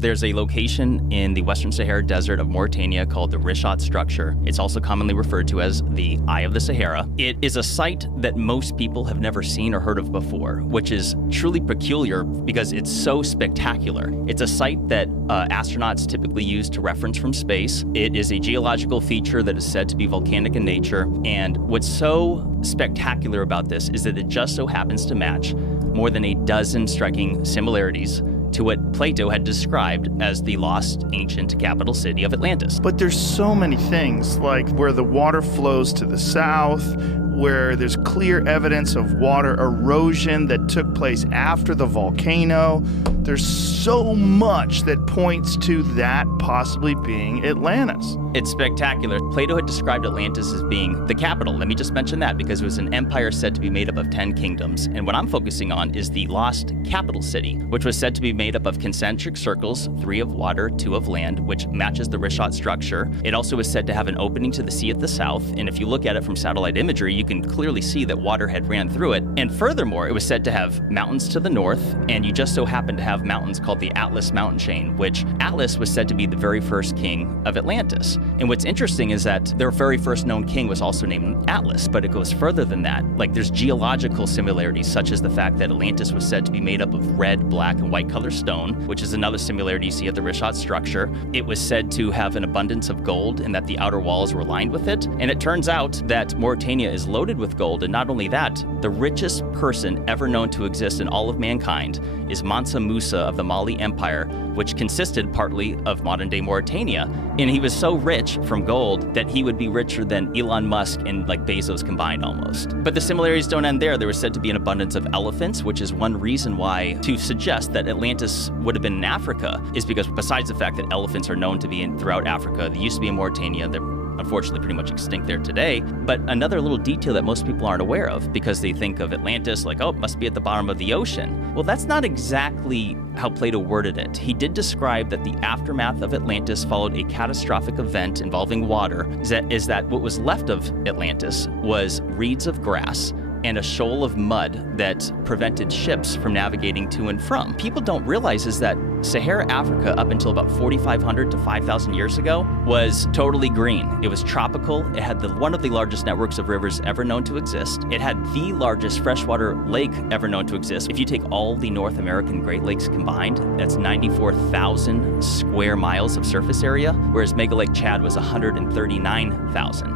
There's a location in the Western Sahara Desert of Mauritania called the Richat Structure. It's also commonly referred to as the Eye of the Sahara. It is a site that most people have never seen or heard of before, which is truly peculiar because it's so spectacular. It's a site that astronauts typically use to reference from space. It is a geological feature that is said to be volcanic in nature. And what's so spectacular about this is that it just so happens to match more than a dozen striking similarities to what Plato had described as the lost ancient capital city of Atlantis. But there's so many things, like where the water flows to the south, where there's clear evidence of water erosion that took place after the volcano. There's so much that points to that possibly being Atlantis. It's spectacular. Plato had described Atlantis as being the capital. Let me just mention that because it was an empire said to be made up of 10 kingdoms. And what I'm focusing on is the lost capital city, which was said to be made up of concentric circles, 3 of water, 2 of land, which matches the Richat structure. It also was said to have an opening to the sea at the south. And if you look at it from satellite imagery, you can clearly see that water had ran through it. And furthermore, it was said to have mountains to the north, and you just so happen to have mountains called the Atlas mountain chain, which Atlas was said to be the very first king of Atlantis. And what's interesting is that their very first known king was also named Atlas, but it goes further than that. Like, there's geological similarities, such as the fact that Atlantis was said to be made up of red, black, and white color stone, which is another similarity you see at the Richat structure. It was said to have an abundance of gold and that the outer walls were lined with it. And it turns out that Mauritania is loaded with gold, and not only that, the richest person ever known to exist in all of mankind is Mansa Musa of the Mali Empire, which consisted partly of modern-day Mauritania. And he was so rich from gold that he would be richer than Elon Musk and like Bezos combined almost. But the similarities don't end there. There was said to be an abundance of elephants, which is one reason why to suggest that Atlantis would have been in Africa is because besides the fact that elephants are known to be throughout Africa, they used to be in Mauritania. They're unfortunately pretty much extinct there today. But another little detail that most people aren't aware of because they think of Atlantis like, oh, it must be at the bottom of the ocean. Well, that's not exactly how Plato worded it. He did describe that the aftermath of Atlantis followed a catastrophic event involving water, is that what was left of Atlantis was reeds of grass and a shoal of mud that prevented ships from navigating to and from. People don't realize is that Sahara Africa, up until about 4,500 to 5,000 years ago, was totally green. It was tropical. It had one of the largest networks of rivers ever known to exist. It had the largest freshwater lake ever known to exist. If you take all the North American Great Lakes combined, that's 94,000 square miles of surface area, whereas Mega Lake Chad was 139,000.